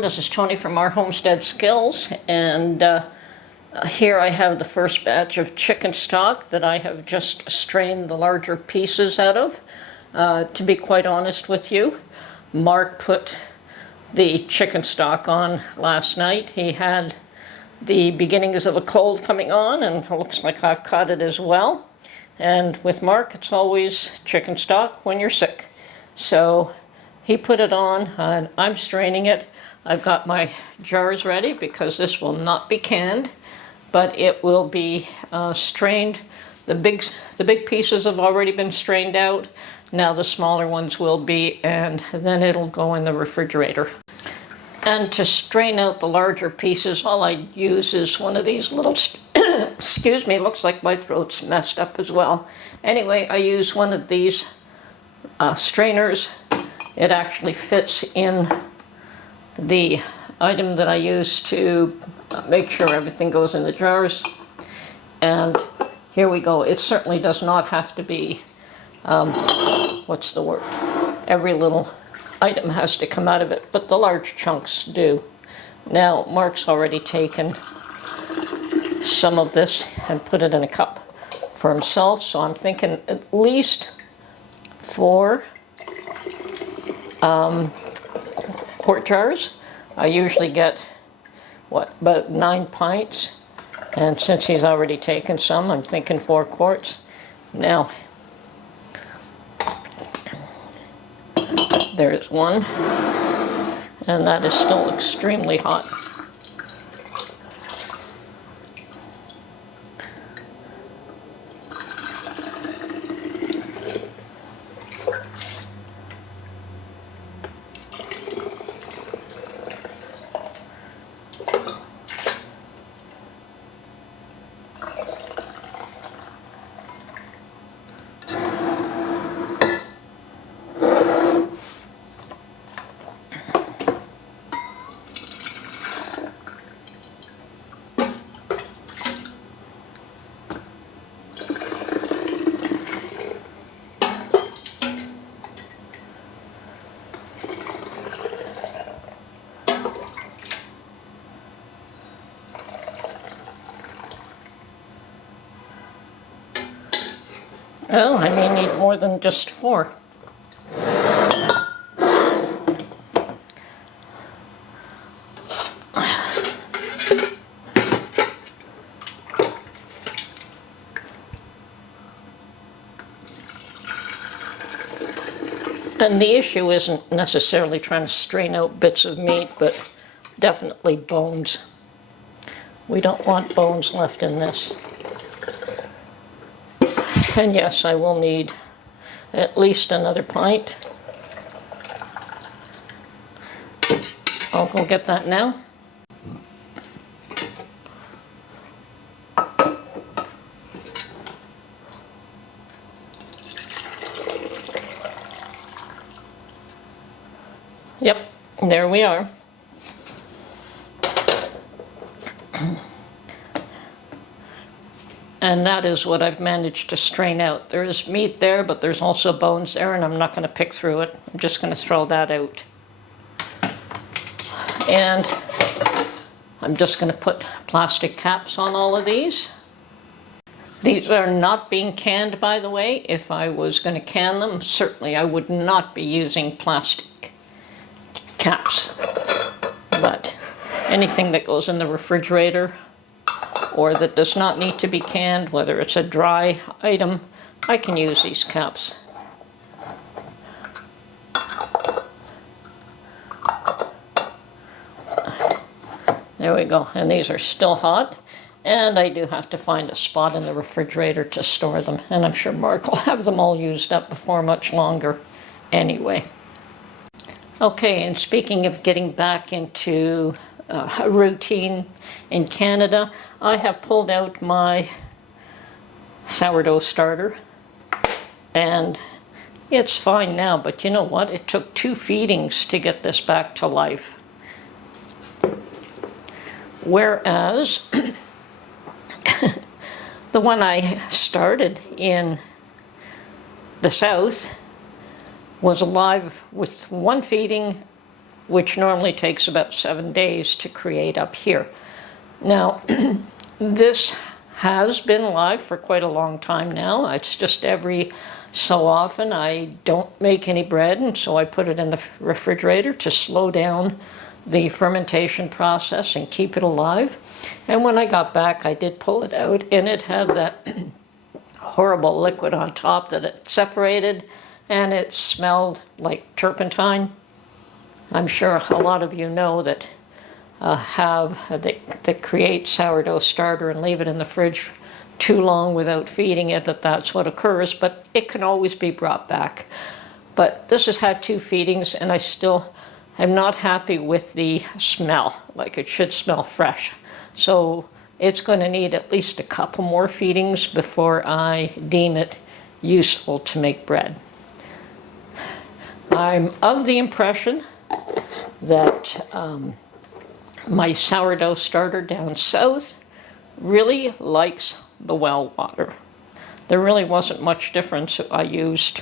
everyone, this is Tony from our Homestead Skills, and here I have the first batch of chicken stock that I have just strained the larger pieces out of. To be quite honest with you, Mark put the chicken stock on last night. He had the beginnings of a cold coming on, and it looks like I've caught it as well. And with Mark, it's always chicken stock when you're sick. So he put it on, and I'm straining it. I've got my jars ready because this will not be canned, but it will be strained. The big pieces have already been strained out. Now the smaller ones will be, and then it'll go in the refrigerator. And to strain out the larger pieces, all I use is one of these little, excuse me, looks like my throat's messed up as well. Anyway, I use one of these strainers. It actually fits in the item that I use to make sure everything goes in the jars. And here we go. It certainly does not have to be, what's the word? Every little item has to come out of it, but the large chunks do. Now, Mark's already taken some of this and put it in a cup for himself, so I'm thinking at least 4 quart jars. I usually get, about 9 pints, and since he's already taken some, I'm thinking 4 quarts. Now, there's one, and that is still extremely hot. Well, I may need more than just 4. And the issue isn't necessarily trying to strain out bits of meat, but definitely bones. We don't want bones left in this. And yes, I will need at least another pint. I'll go get that now. Yep, there we are. And that is what I've managed to strain out. There is meat there, but there's also bones there, and I'm not going to pick through it. I'm just going to throw that out. And I'm just going to put plastic caps on all of these. These are not being canned, by the way. If I was going to can them, certainly I would not be using plastic caps. But anything that goes in the refrigerator or that does not need to be canned, whether it's a dry item, I can use these caps. There we go, and these are still hot, and I do have to find a spot in the refrigerator to store them, and I'm sure Mark will have them all used up before much longer anyway. Okay, and speaking of getting back into a routine in Canada, I have pulled out my sourdough starter, and it's fine now, but you know what? It took 2 feedings to get this back to life. Whereas the one I started in the south was alive with 1 feeding which normally takes about 7 days to create up here. Now, this has been live for quite a long time now. It's just every so often I don't make any bread, and so I put it in the refrigerator to slow down the fermentation process and keep it alive. And when I got back, I did pull it out, and it had that horrible liquid on top that it separated, and it smelled like turpentine. I'm sure a lot of you know that that create sourdough starter and leave it in the fridge too long without feeding it, that's what occurs, but it can always be brought back. But this has had 2 feedings, and I still am not happy with the smell. Like, it should smell fresh. So it's going to need at least a couple more feedings before I deem it useful to make bread. I'm of the impression that my sourdough starter down south really likes the well water. There really wasn't much difference. I used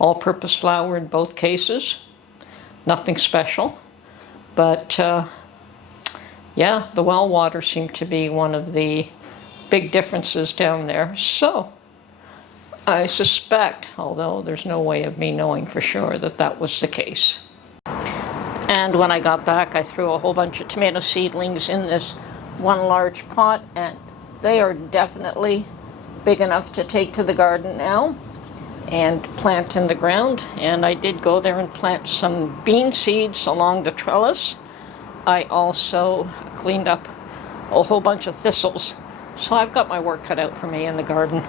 all-purpose flour in both cases. Nothing special. But yeah, the well water seemed to be one of the big differences down there. So I suspect, although there's no way of me knowing for sure, that that was the case. And when I got back, I threw a whole bunch of tomato seedlings in this one large pot, and they are definitely big enough to take to the garden now and plant in the ground. And I did go there and plant some bean seeds along the trellis. I also cleaned up a whole bunch of thistles. So I've got my work cut out for me in the garden.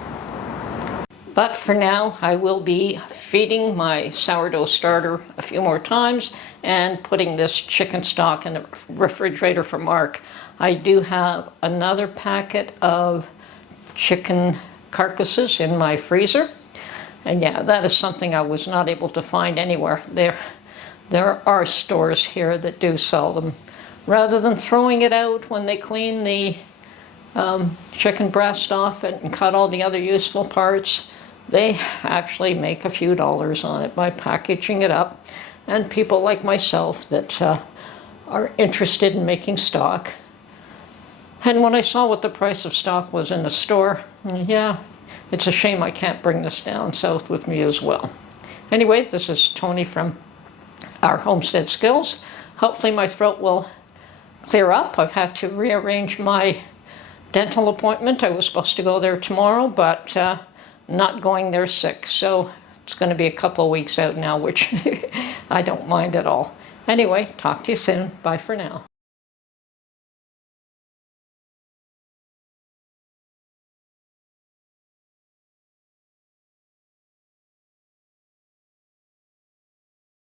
But for now, I will be feeding my sourdough starter a few more times and putting this chicken stock in the refrigerator for Mark. I do have another packet of chicken carcasses in my freezer. And yeah, that is something I was not able to find anywhere. There are stores here that do sell them. Rather than throwing it out when they clean the chicken breast off it and cut all the other useful parts, they actually make a few dollars on it by packaging it up. And people like myself that are interested in making stock. And when I saw what the price of stock was in the store, yeah, it's a shame I can't bring this down south with me as well. Anyway, this is Tony from our Homestead Skills. Hopefully my throat will clear up. I've had to rearrange my dental appointment. I was supposed to go there tomorrow, but not going there sick. So it's going to be a couple weeks out now, which I don't mind at all. Anyway, talk to you soon. Bye for now.